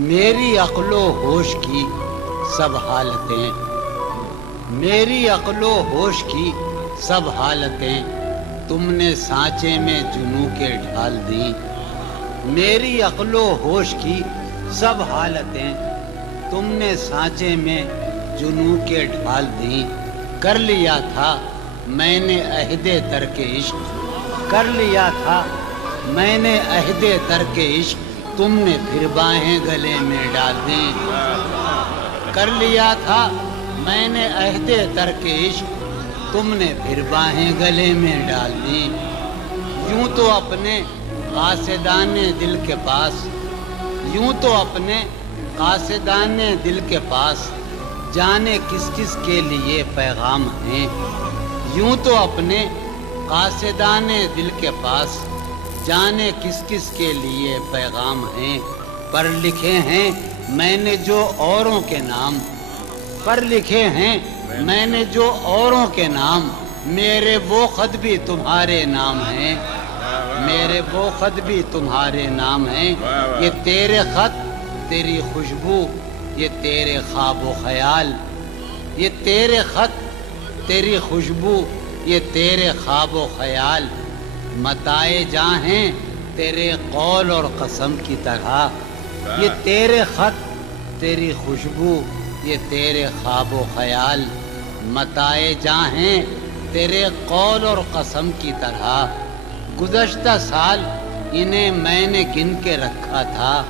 میری عقل و ہوش کی سب حالتیں، میری عقل و ہوش کی سب حالتیں تم نے سانچے میں جنوں کے ڈھال دیں۔ میری عقل و ہوش کی سب حالتیں تم نے سانچے میں جنوں کے ڈھال دیں۔ کر لیا تھا میں نے عہد ترک عشق، کر لیا تھا میں نے عہد ترک عشق، تم نے پھر باہیں گلے میں ڈال دیں۔ کر لیا تھا میں نے عہد ترک عشق، تم نے پھر باہیں گلے میں ڈال دیں۔ یوں تو اپنے قاصدان دل کے پاس، یوں تو اپنے قاصدان دل کے پاس جانے کس کس کے لیے پیغام ہیں۔ یوں تو اپنے قاصدان دل کے پاس جانے کس کس کے لیے پیغام ہیں۔ پر لکھے ہیں میں نے جو اوروں کے نام، پر لکھے ہیں میں نے جو اوروں کے نام، میرے وہ خط بھی تمہارے نام ہیں، میرے وہ خط بھی تمہارے نام ہیں۔ یہ تیرے خط تیری خوشبو، یہ تیرے خواب و خیال، یہ تیرے خط تیری خوشبو، یہ تیرے خواب و خیال متائے جاں ہیں تیرے قول اور قسم کی طرح۔ یہ تیرے خط تیری خوشبو، یہ تیرے خواب و خیال متائے جاں ہیں تیرے قول اور قسم کی طرح۔ گزشتہ سال انہیں میں نے گن کے رکھا تھا،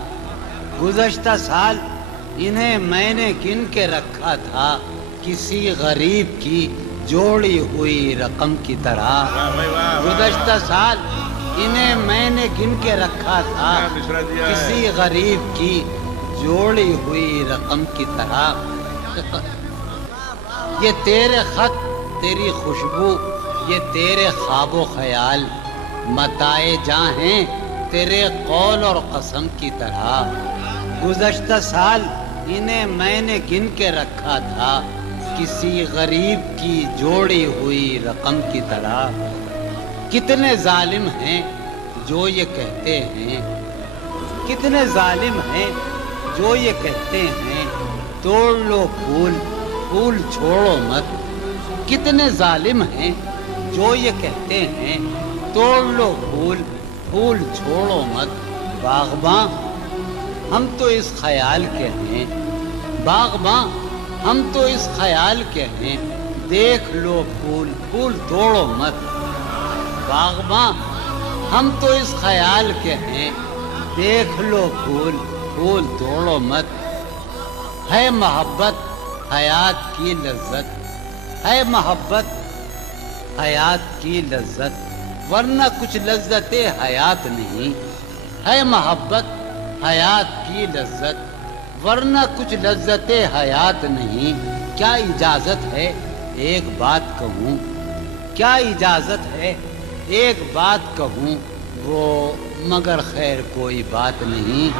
گزشتہ سال انہیں میں نے گن کے رکھا تھا، کسی غریب کی جوڑی ہوئی رقم کی طرح۔ گزشتہ سال انہیں میں نے گن کے رکھا تھا، کسی غریب کی جوڑی ہوئی رقم کی طرح۔ یہ تیرے خط تیری خوشبو، یہ تیرے خواب و خیال متائے جاں ہیں تیرے قول اور قسم کی طرح۔ گزشتہ سال انہیں میں نے گن کے رکھا تھا، کسی غریب کی جوڑی ہوئی رقم کی طرح۔ کتنے ظالم ہیں جو یہ کہتے ہیں، کتنے ظالم ہیں جو یہ کہتے ہیں توڑ لو پھول پھول چھوڑو مت۔ کتنے ظالم ہیں جو یہ کہتے ہیں توڑ لو پھول پھول چھوڑو مت۔ باغباں ہم تو اس خیال کے ہیں، باغباں ہم تو اس خیال کے ہیں دیکھ لو پھول پھول توڑو مت۔ باغباں ہم تو اس خیال کے ہیں دیکھ لو پھول پھول توڑو مت۔ ہے محبت حیات کی لذت، ہے محبت حیات کی لذت، ورنہ کچھ لذت حیات نہیں۔ ہے محبت حیات کی لذت، ورنہ کچھ لذت حیات نہیں۔ کیا اجازت ہے ایک بات کہوں، کیا اجازت ہے ایک بات کہوں، وہ مگر خیر کوئی بات نہیں۔